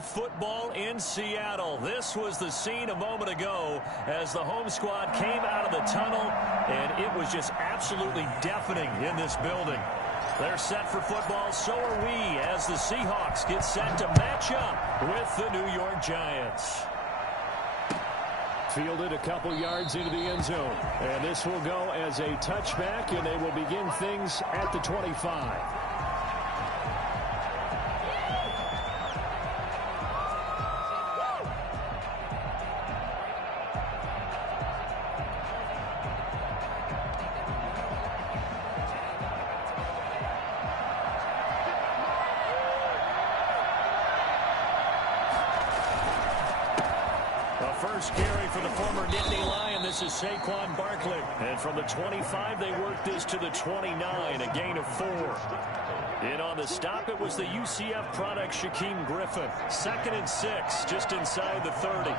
Football in Seattle. This was the scene a moment ago as the home squad came out of the tunnel, and it was just absolutely deafening in this building. They're set for football, so are we, as the Seahawks get set to match up with the New York Giants. Fielded a couple yards into the end zone, and this will go as a touchback, and they will begin things at the 25. First carry for the former Nittany Lion. This is Saquon Barkley. And from the 25, they worked this to the 29, a gain of 4. In on the stop, it was the UCF product, Shaquem Griffin. 2nd and 6, just inside the 30.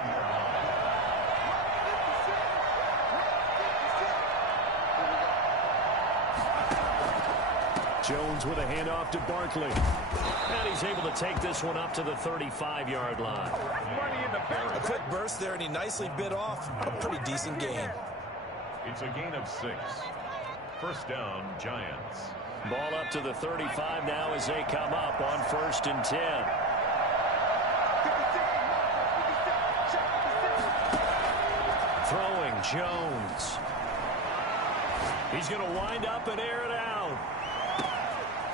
Jones with a handoff to Barkley. And he's able to take this one up to the 35-yard line. A quick burst there, and he nicely bit off a pretty decent gain. It's a gain of 6. First down, Giants. Ball up to the 35 now as they come up on 1st and 10. Throwing Jones. He's going to wind up and air it out.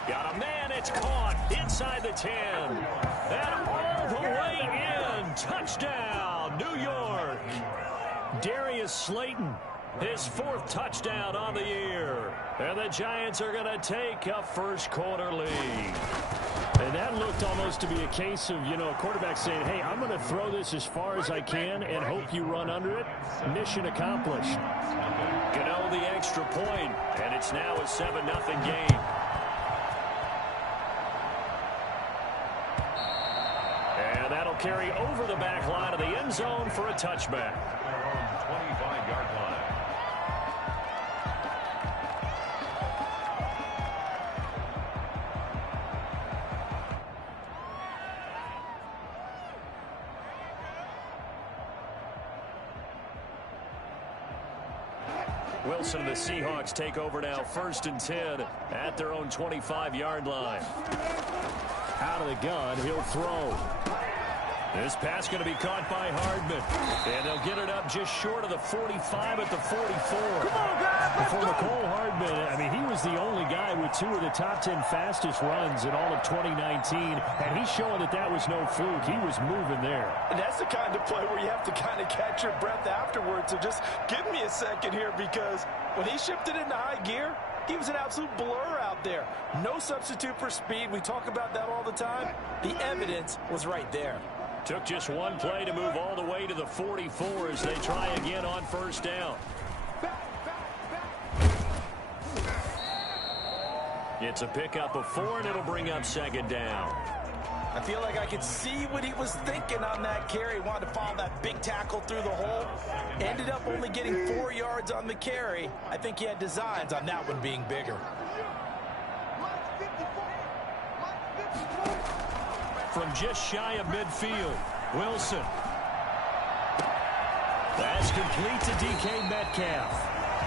Got a man, it's caught inside the 10. And all the way in. Touchdown, New York. Darius Slayton, his 4th touchdown on the year. And the Giants are going to take a first quarter lead. And that looked almost to be a case of, a quarterback saying, hey, I'm going to throw this as far as I can and hope you run under it. Mission accomplished. Gano the extra point, and it's now a 7-0 game. And that'll carry over the back line of the end zone for a touchback. 25-yard line. Wilson and the Seahawks take over now, 1st and 10 at their own 25-yard line. Out of the gun, he'll throw. This pass going to be caught by Hardman. And they'll get it up just short of the 45 at the 44. Come on, guys, for Nicole Hardman, he was the only guy with 2 of the top 10 fastest runs in all of 2019. And he's showing that was no fluke. He was moving there. And that's the kind of play where you have to kind of catch your breath afterwards. So just give me a second here, because when he shifted into high gear, he was an absolute blur out there. No substitute for speed. We talk about that all the time. The evidence was right there. Took just one play to move all the way to the 44 as they try again on 1st down. It's a pickup of 4, and it'll bring up 2nd down. I feel like I could see what he was thinking on that carry. Wanted to follow that big tackle through the hole. Ended up only getting 4 yards on the carry. I think he had designs on that one being bigger. From just shy of midfield, Wilson. That's complete to DK Metcalf.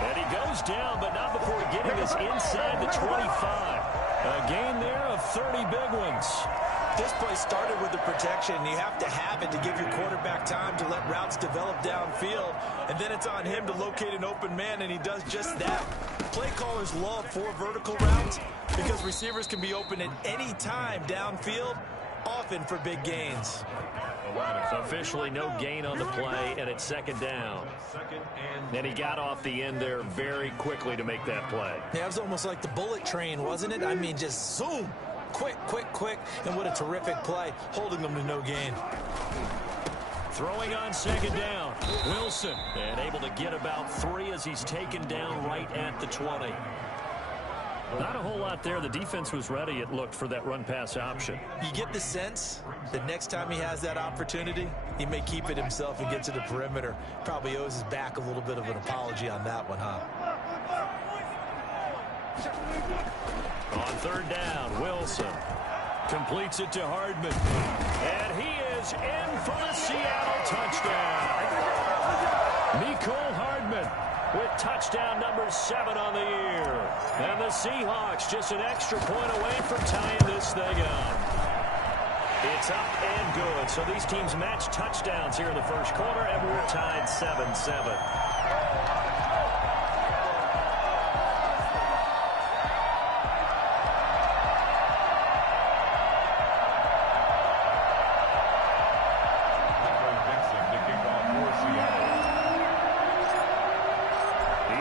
And he goes down, but not before getting us inside the 25. A gain there of 30 big ones. This play started with the protection. You have to have it to give your quarterback time to let routes develop downfield. And then it's on him to locate an open man, and he does just that. Play callers love 4 vertical routes because receivers can be open at any time downfield, often for big gains. Officially no gain on the play, and it's 2nd down. And he got off the end there very quickly to make that play. Yeah, it was almost like the bullet train, wasn't it? Just zoom. Quick, quick, quick. And what a terrific play, holding them to no gain. Throwing on 2nd down. Wilson, and able to get about 3 as he's taken down right at the 20. Not a whole lot there. The defense was ready, it looked, for that run-pass option. You get the sense that next time he has that opportunity, he may keep it himself and get to the perimeter. Probably owes his back a little bit of an apology on that one, huh? On 3rd down, Wilson completes it to Hardman. And he is in for the Seattle touchdown. Mecole Hardman with touchdown number 7 on the year. And the Seahawks just an extra point away from tying this thing up. It's up and good. So these teams match touchdowns here in the first quarter, and we're tied 7-7.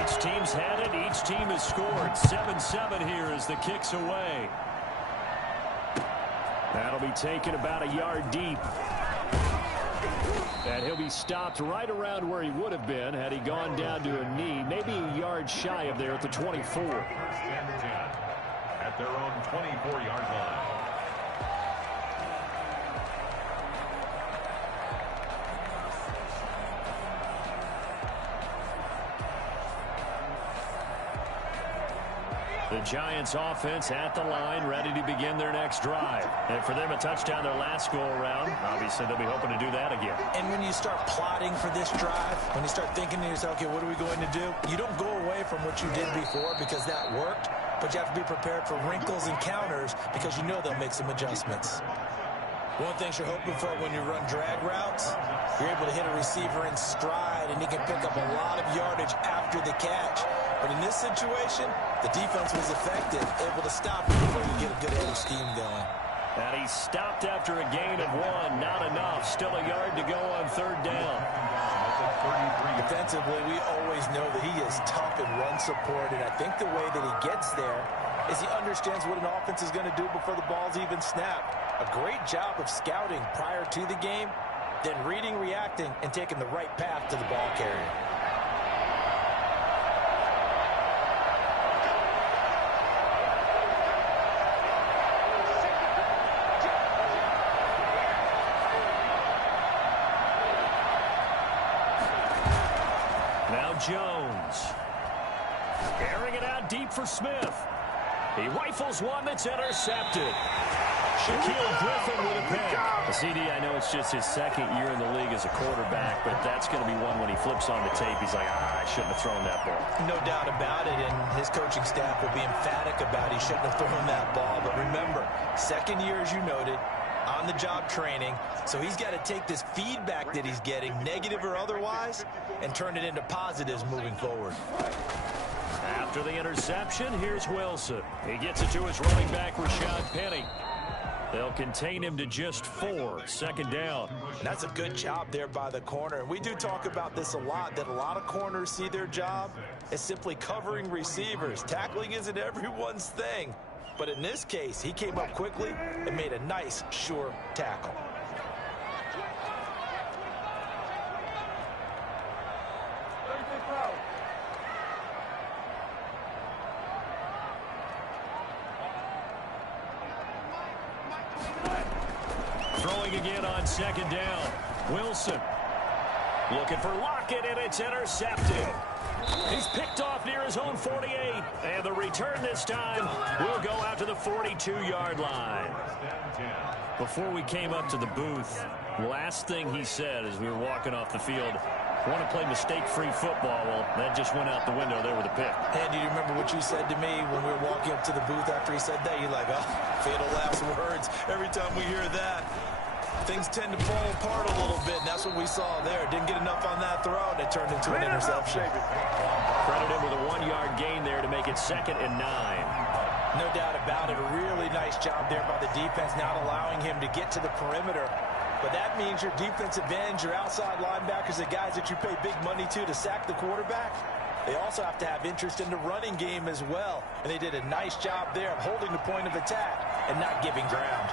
Each team's had it. Each team has scored. 7-7 here as the kick's away. That'll be taken about a yard deep. And he'll be stopped right around where he would have been had he gone down to a knee, maybe a yard shy of there at the 24. At their own 24-yard line. The Giants offense at the line, ready to begin their next drive. And for them, a touchdown their last go-around. Obviously, they'll be hoping to do that again. And when you start plotting for this drive, when you start thinking to yourself, okay, what are we going to do? You don't go away from what you did before because that worked, but you have to be prepared for wrinkles and counters because you know they'll make some adjustments. One thing you're hoping for when you run drag routes, you're able to hit a receiver in stride, and he can pick up a lot of yardage after the catch. But in this situation, the defense was effective, able to stop it before you get a good head of steam going. And he stopped after a gain of 1. Not enough. Still a yard to go on third down. Defensively, we always know that he is tough in run support, and I think the way that he gets there is he understands what an offense is going to do before the ball's even snapped. A great job of scouting prior to the game, then reading, reacting, and taking the right path to the ball carrier. Now Jones. Airing it out deep for Smith. He rifles one that's intercepted. Shaquille Griffin with a pick. CD, I know it's just his second year in the league as a quarterback, but that's going to be one when he flips on the tape. He's like, I shouldn't have thrown that ball. No doubt about it, and his coaching staff will be emphatic about he shouldn't have thrown that ball. But remember, second year, as you noted, on-the-job training, so he's got to take this feedback that he's getting, negative or otherwise, and turn it into positives moving forward. After the interception, here's Wilson. He gets it to his running back, Rashad Penny. They'll contain him to just 4. Second down. And that's a good job there by the corner. And we do talk about this a lot, that a lot of corners see their job as simply covering receivers. Tackling isn't everyone's thing. But in this case, he came up quickly and made a nice, sure tackle. Throwing again on second down. Wilson looking for Lockett, and it's intercepted. He's picked off near his own 48. And the return this time will go out to the 42-yard line. Before we came up to the booth, last thing he said as we were walking off the field, want to play mistake-free football. Well, that just went out the window there with a pick. And do you remember what you said to me when we were walking up to the booth after he said that? You're like, oh, fatal last words. Every time we hear that, things tend to fall apart a little bit, and that's what we saw there. Didn't get enough on that throw, and it turned into an interception. Credit him with a 1-yard gain there to make it 2nd and 9. No doubt about it. A really nice job there by the defense, not allowing him to get to the perimeter. But that means your defensive ends, your outside linebackers, the guys that you pay big money to sack the quarterback, they also have to have interest in the running game as well. And they did a nice job there of holding the point of attack and not giving ground.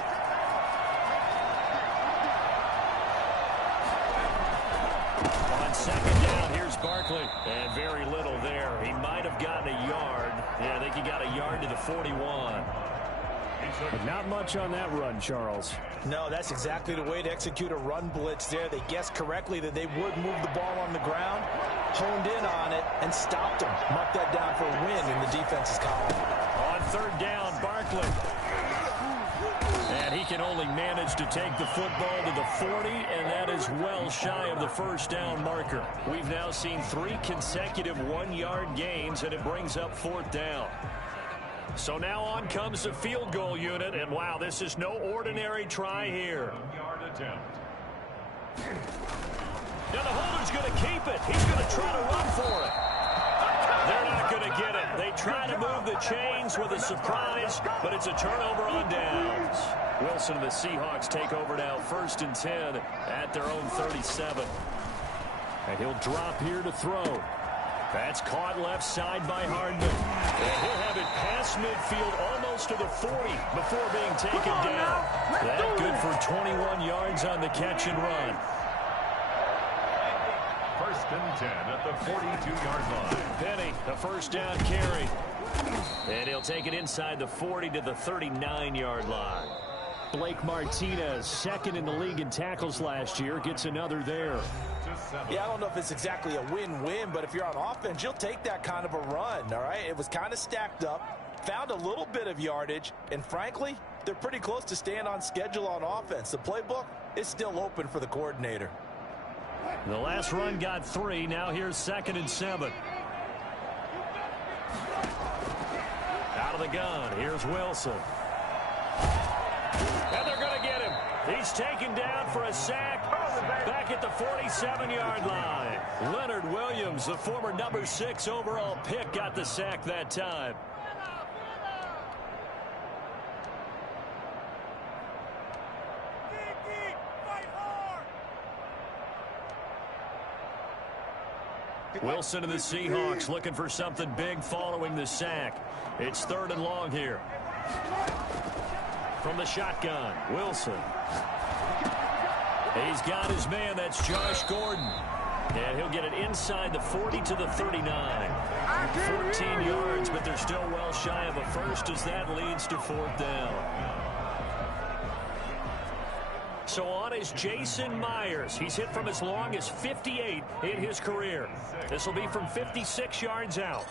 On second down, here's Barkley. And very little there. He might have gotten a yard. Yeah, I think he got a yard to the 41. But not much on that run, Charles. No, that's exactly the way to execute a run blitz there. They guessed correctly that they would move the ball on the ground, honed in on it, and stopped them. Marked that down for a win in the defense's column. On third down, Barkley. And And he can only manage to take the football to the 40, and that is well shy of the first down marker. We've now seen 3 consecutive 1-yard gains, and it brings up 4th down. So now on comes the field goal unit, and wow, this is no ordinary try here. 1-yard attempt. Now the holder's going to keep it. He's going to try to run for it. They're not going to get it. They try to move the chains with a surprise, but it's a turnover on downs. Wilson and the Seahawks take over now, 1st and 10 at their own 37. And he'll drop here to throw. That's caught left side by Hardman. And he'll have it past midfield almost to the 40 before being taken down. That good for 21 yards on the catch and run. 1st and 10 at the 42-yard line. Penny, a 1st down carry. And he'll take it inside the 40 to the 39-yard line. Blake Martinez, 2nd in the league in tackles last year, gets another there. Yeah, I don't know if it's exactly a win-win, but if you're on offense, you'll take that kind of a run, all right? It was kind of stacked up, found a little bit of yardage, and frankly, they're pretty close to staying on schedule on offense. The playbook is still open for the coordinator. The last run got 3. Now here's 2nd and 7. Out of the gun, here's Wilson. And they're going to get him. He's taken down for a sack back at the 47-yard line. Leonard Williams, the former number 6 overall pick, got the sack that time. Wilson and the Seahawks looking for something big following the sack. It's 3rd and long here. From the shotgun, Wilson. He's got his man. That's Josh Gordon. And he'll get it inside the 40 to the 39. 14 yards, but they're still well shy of a first as that leads to 4th down. So on is Jason Myers. He's hit from as long as 58 in his career. This will be from 56 yards out.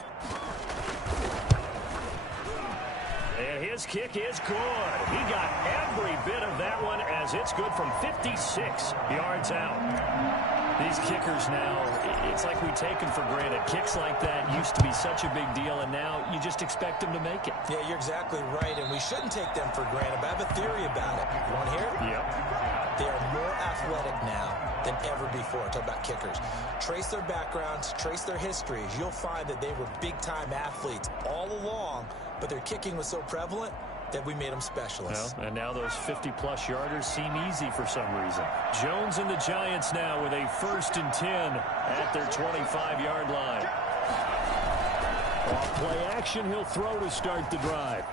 And his kick is good. He got every bit of that one as it's good from 56 yards out. These kickers now, it's like we take them for granted. Kicks like that used to be such a big deal, and now you just expect them to make it. Yeah, you're exactly right, and we shouldn't take them for granted. But I have a theory about it. You want to hear it? Yep. They are more athletic now than ever before. Talk about kickers. Trace their backgrounds, trace their histories. You'll find that they were big-time athletes all along, but their kicking was so prevalent that we made them specialists. Well, and now those 50-plus yarders seem easy for some reason. Jones and the Giants now with a 1st and 10 at their 25-yard line. Off play action, he'll throw to start the drive.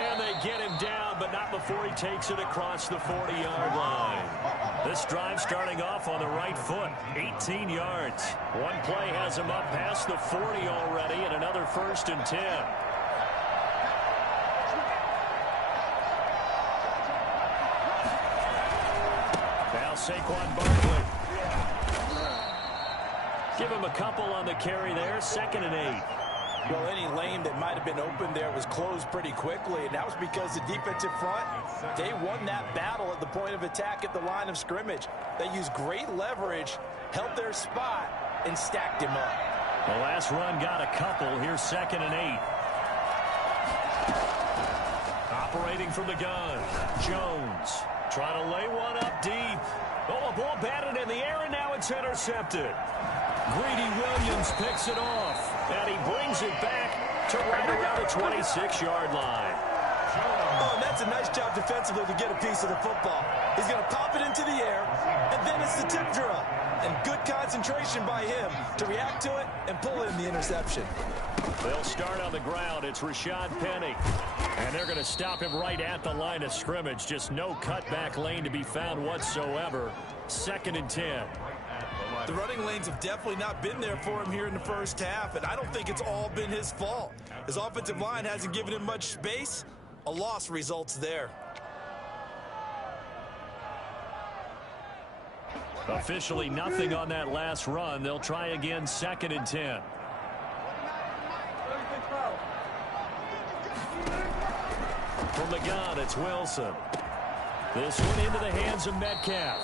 And they get him down, but not before he takes it across the 40-yard line. This drive starting off on the right foot, 18 yards. One play has him up past the 40 already, and another 1st and 10. Now Saquon Barkley. Give him a couple on the carry there, 2nd and 8. Well, any lane that might have been open there was closed pretty quickly, and that was because the defensive front, they won that battle at the point of attack at the line of scrimmage. They used great leverage, held their spot, and stacked him up. The last run got a couple. Here's 2nd and 8. Operating from the gun, Jones trying to lay one up deep. Oh, a ball batted in the air, and now it's intercepted. Greedy Williams picks it off, and he brings it back to right around the 26-yard line. Oh, and that's a nice job defensively to get a piece of the football. He's going to pop it into the air, and then it's the tip drill. And good concentration by him to react to it and pull in the interception. They'll start on the ground. It's Rashad Penny. And they're going to stop him right at the line of scrimmage. Just no cutback lane to be found whatsoever. 2nd and 10. The running lanes have definitely not been there for him here in the first half, and I don't think it's all been his fault. His offensive line hasn't given him much space. A loss results there. Officially nothing on that last run. They'll try again, 2nd and 10. From From the gun, it's Wilson. This one into the hands of Metcalf.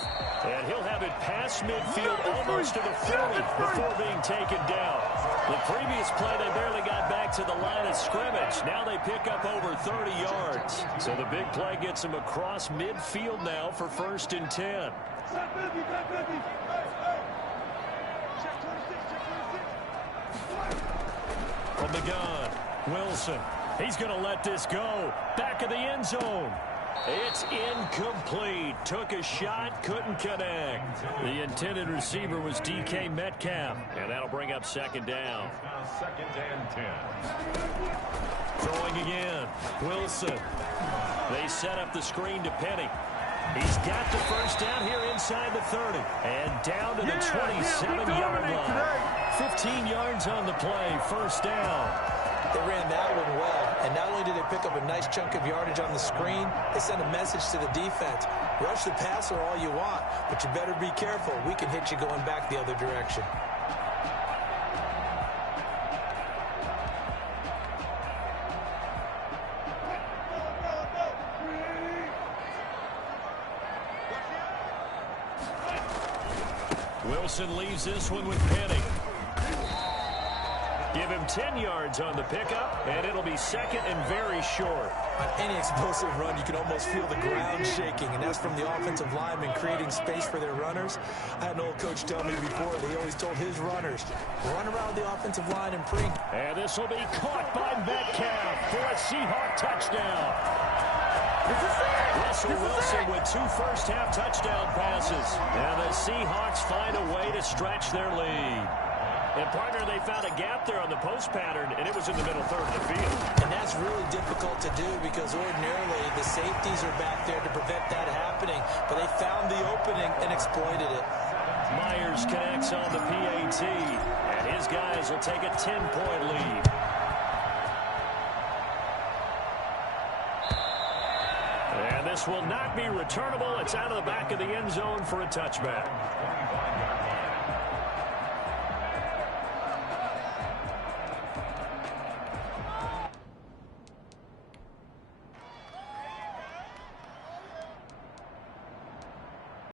And he'll have it past midfield almost to the 40 before being taken down. The previous play, they barely got back to the line of scrimmage. Now they pick up over 30 yards. So the big play gets them across midfield now for 1st and 10. From the gun, Wilson. He's going to let this go. Back of the end zone. It's incomplete. Took a shot, couldn't connect. The intended receiver was DK Metcalf. And that'll bring up 2nd down. Now 2nd and 10. Throwing again. Wilson. They set up the screen to Penny. He's got the 1st down here inside the 30. And down to the 27-yard line. 15 yards on the play. 1st down. They ran that one well, and not only did they pick up a nice chunk of yardage on the screen, they sent a message to the defense. Rush the passer all you want, but you better be careful. We can hit you going back the other direction. Wilson leaves this one with Penny. Give him 10 yards on the pickup, and it'll be 2nd and very short. On any explosive run, you can almost feel the ground shaking, and that's from the offensive linemen creating space for their runners. I had an old coach tell me before, they always told his runners, run around the offensive line and bring. And this will be caught by Metcalf for a Seahawk touchdown. Russell Wilson with 2 first-half touchdown passes. And the Seahawks find a way to stretch their lead. And, partner, they found a gap there on the post pattern, and it was in the middle third of the field. And that's really difficult to do because ordinarily the safeties are back there to prevent that happening. But they found the opening and exploited it. Myers connects on the PAT, and his guys will take a 10-point lead. And this will not be returnable. It's out of the back of the end zone for a touchback.